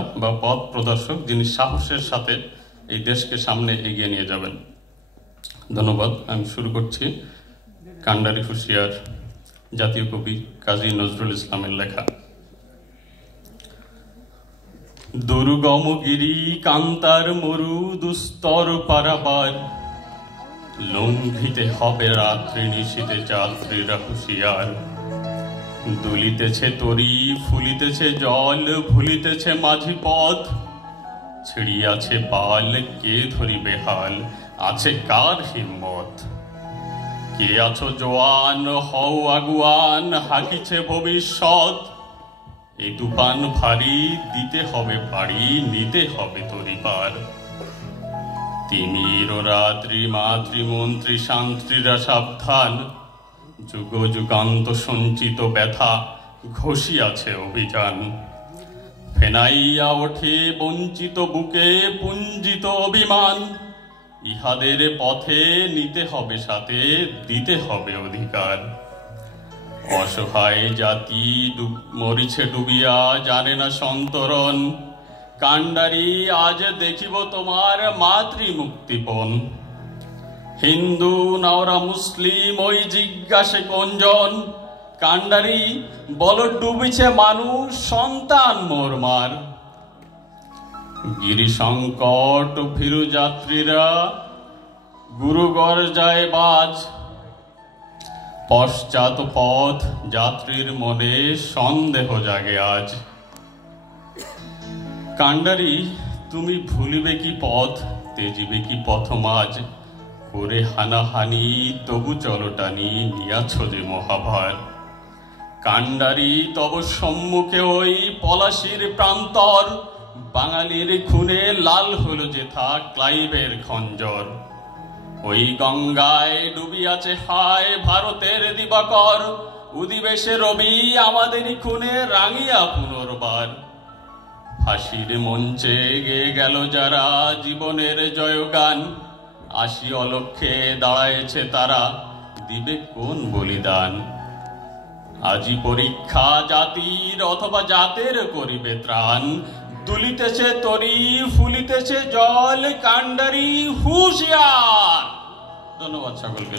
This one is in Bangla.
বা পথ প্রদর্শক, যিনি সাহসের সাথে এই দেশকে সামনে এগিয়ে নিয়ে যাবেন। ধন্যবাদ। আমি শুরু করছি কান্ডারি হুঁশিয়ার জাতীয় কবি কাজী নজরুল ইসলামের লেখা। দুর্গম গিরি কান্তার মরু দুস্তর পারাবার, লঙ্ঘিতে হবে রাত্রি নিশীতে যাত্রীরা হুঁশিয়ার। দুলিতেছে তরি, ফুলিতেছে জল, ভুলিতেছে মাঝি পথ, ছিড়িয়াছে পাল, কে ধরিবে হাল, আছে কার হিম্মত। কে আছো জোয়ান, হও আগুয়ান, হাকিছে ভবিষ্যৎ। এই তুফান ভারী, দিতে হবে পাড়ি, নিতে হবে তরি পার। তিমির ও রাত্রি মাতৃমন্ত্রী শান্ত্রীরা সাবধান, যুগ যুগান্ত সঞ্চিত ব্যথা ঘষিয়াছে অভিযান। ফেনাইয়া ওঠে বঞ্চিত বুকে পুঞ্জিত অভিমান, ইহাদের পথে নিতে হবে সাথে, দিতে হবে অধিকার। অসহায় জাতি মরিছে ডুবিয়া, জানে না সন্তরণ। কান্ডারি আজ দেখিব তোমার মাতৃমুক্তিপণ। হিন্দু নাওরা মুসলিম ওই জিজ্ঞাসে কোনজন, কান্ডারি বল ডুবিছে মানুষ সন্তান মোরমার। গিরি সংকট ভীরু যাত্রীরা গুরুগর যায় বাজ, পশ্চাৎ পথ যাত্রীর মনে সন্দেহ জাগে আজ। কান্ডারি তুমি ভুলিবে কি পথ, তেজিবে কি পথমাজ, করে হানাহানি তবু চলটানি নিয়াছ যে মহাভার। কান্ডারি তব সম্মুখে ওই পলাশির প্রান্তর, বাঙালির খুনে লাল হলো যেথা ক্লাইভের খঞ্জর। ওই গঙ্গায় ডুবিয়াছে হায় ভারতের দিবাকর, উদিবেশে রবি আমাদেরই খুনে রাঙিয়া পুনর্বার। ফাঁসির মঞ্চে গেয়ে গেল যারা জীবনের জয়গান, আসি অলক্ষ্যে দাঁড়ায়েছে তারা, দিবে কোন বলিদান। আজি পরীক্ষা জাতির অথবা জাতের করিবে ত্রাণ, দুলিতেছে তরি ফুলিতেছে জল, কান্ডারি হুঁশিয়ার। ধন্যবাদ সকলকে।